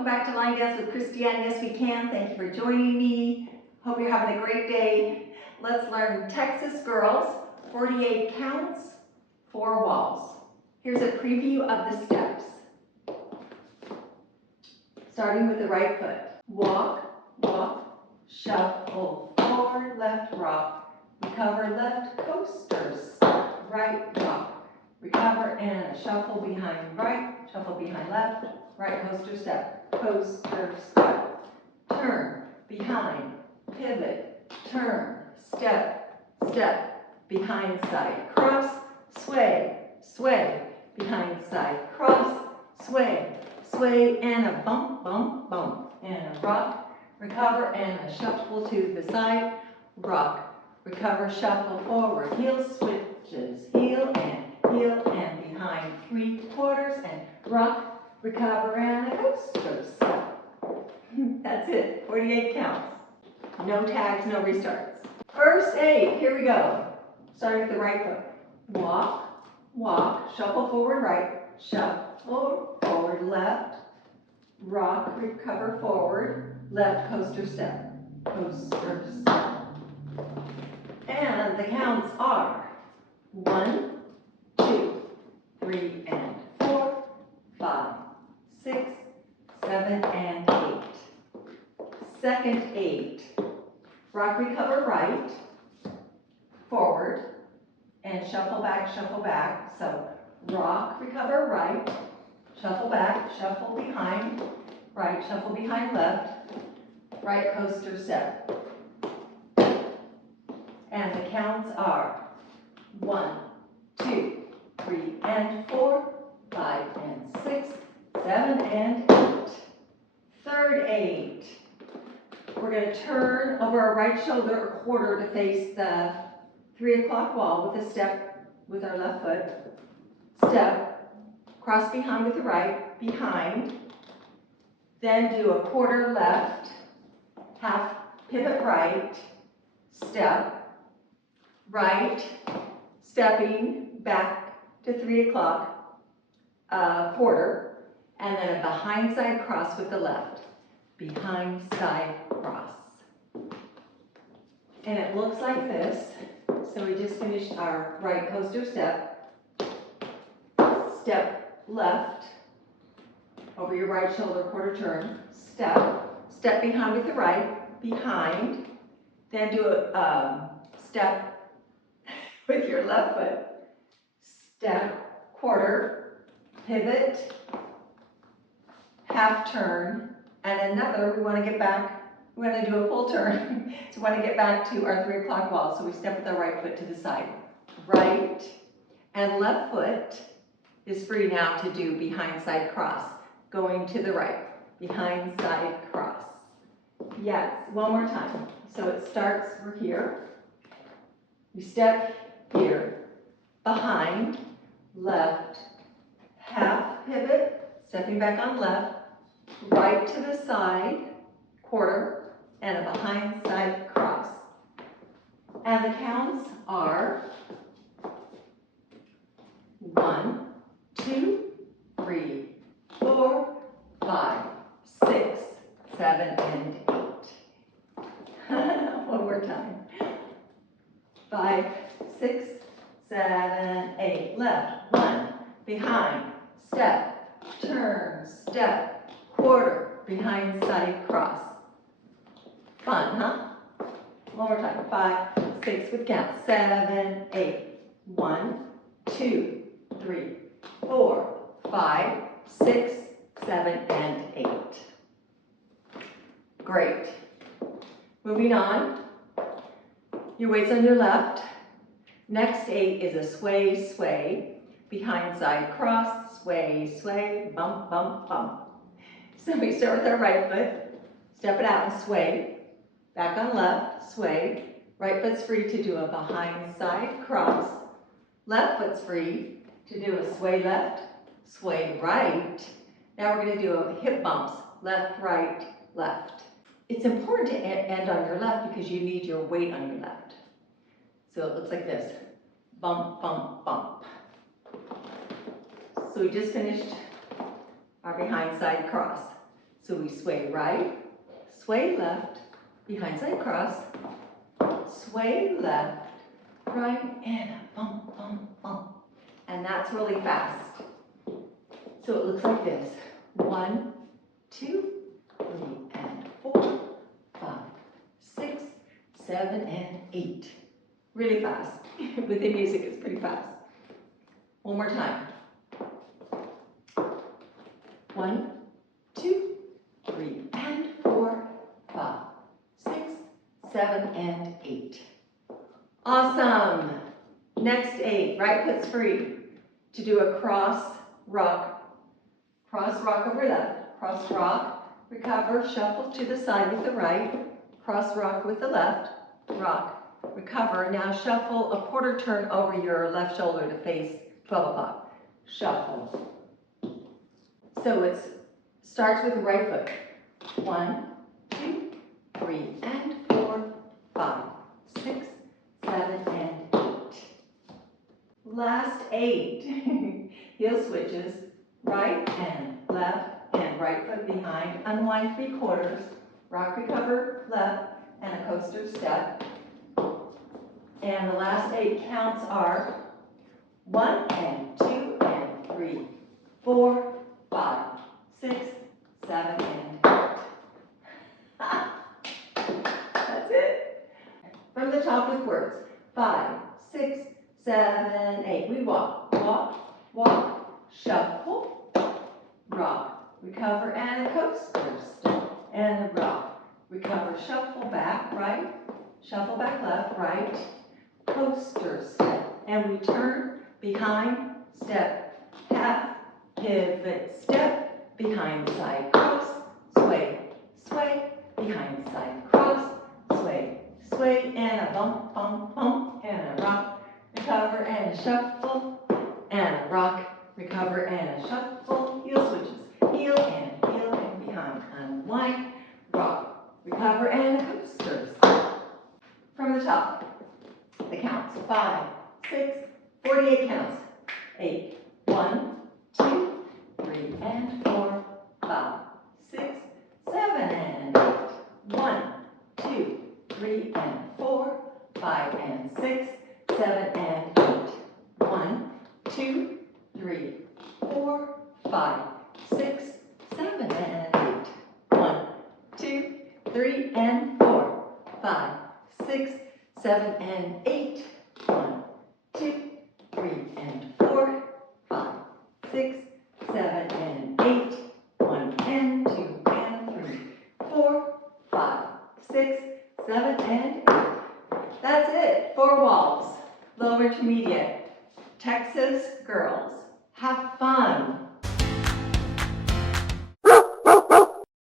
Welcome back to Line Dance with Christiane. Yes, we can. Thank you for joining me. Hope you're having a great day. Let's learn Texas Girls, 48 counts, 4 walls. Here's a preview of the steps. Starting with the right foot. Walk, walk, shuffle, forward, left, rock, recover, left, coaster, step, right, rock, recover, and a shuffle behind right, shuffle behind left, right, coaster, step, turn, behind, pivot, turn, step, step, behind, side, cross, sway, sway, behind, side, cross, sway, sway, and a bump, bump, bump, and a rock, recover, and a shuffle to the side, rock, recover, shuffle forward, heel switches, heel and behind, 3/4, and rock, recover, and a coaster step. That's it, 48 counts. No tags, no restarts. First 8, here we go. Starting with the right foot. Walk, walk, shuffle forward right, shuffle forward left, rock, recover forward, left coaster step, coaster step. And the counts are 1, 2, 3, and 4, 5, 6, 7, and 8. Second 8. Rock, recover right, forward, and shuffle back, so rock, recover right, shuffle back, shuffle behind, right, shuffle behind left, right coaster step. And the counts are 1, 2, 3, and 4, 5, and 6, 7, and 8. Third 8. We're going to turn over our right shoulder 1/4 to face the 3 o'clock wall with a step with our left foot. Step, cross behind with the right, behind. Then do a 1/4 left, half pivot right, step, right, stepping back to 3 o'clock, 1/4, and then a behind side cross with the left. Behind side cross. And it looks like this. So we just finished our right coaster step, step left, over your right shoulder, 1/4 turn, step behind with the right, behind, then do a step with your left foot, step, 1/4, pivot, half turn, and another, we want to get back, we want to do a full turn, so we want to get back to our 3 o'clock wall, so we step with our right foot to the side. Right and left foot is free now to do behind side cross, going to the right, behind side cross. Yes, one more time. So it starts, we're here, we step here, behind, left, half pivot, stepping back on left, right to the side, 1/4, and a behind side cross. And the counts are 1, 2, 3, 4, 5, 6, 7, and 8. One more time. 5, 6, 7, 8. Left, 1, behind, step, turn, step, 1/4, behind side cross. Fun, huh? One more time. 5, 6 with count. 7, 8. 1, 2, 3, 4, 5, 6, 7, and 8. Great. Moving on. Your weight's on your left. Next 8 is a sway, sway. Behind side cross, sway, sway, bump, bump, bump. So we start with our right foot, step it out and sway, back on left, sway, right foot's free to do a behind side cross, left foot's free to do a sway left, sway right. Now we're going to do a hip bumps, left, right, left. It's important to end on your left because you need your weight on your left. So it looks like this, bump, bump, bump. So we just finished our behind side cross. So we sway right, sway left, behind side cross, sway left, right, and a bump, bump, bump. And that's really fast. So it looks like this. 1, 2, 3, and 4, 5, 6, 7, and 8. Really fast. With the music, it's pretty fast. One more time. 1, 2, 3, and 4, 5, 6, 7, and 8. Awesome. Next 8, right foot's free. To do a cross rock over left, cross rock, recover, shuffle to the side with the right, cross rock with the left, rock, recover. Now shuffle a quarter turn over your left shoulder to face 12 o'clock. Shuffle. So it starts with the right foot. 1, 2, 3, and 4, 5, 6, 7, and 8. Last 8. Heel switches, right and left and right foot behind, unwind 3/4, rock, recover, left, and a coaster step. And the last 8 counts are 1 and 2 and 3, 4, 5, 6, 7, and 8. That's it. From the top with words. 5, 6, 7, 8. We walk, walk, walk, shuffle, rock, recover, and a coaster step, and a rock, recover, shuffle back, right, shuffle back left, right, coaster step, and we turn, behind, step, half, pivot, step, behind, side, cross, sway, sway, behind, side, cross, sway, sway, and a bump, bump, bump, and a rock, recover, and a shuffle, and a rock, recover, and a shuffle, heel switches, heel and behind, unwind, rock, recover, and a coaster. From the top, the counts, 5, 6, 48 counts, 8, 1, 2, 3, and 4, 5, 6, 7, and 8, 1, 2, 3, and 4, 5, and 6, 7, and 8, 1, 2, 3, 4, 5, 6, 7, and 8, 1, 2, 3, and 4, 5, 6, 7, and 8, 1, 2, 3, and 4, 5, 6, 7, and 8, 1, and 2, and 3, 4, 5, 6, 7, and 8. That's it. 4 walls. Lower intermediate. Texas girls.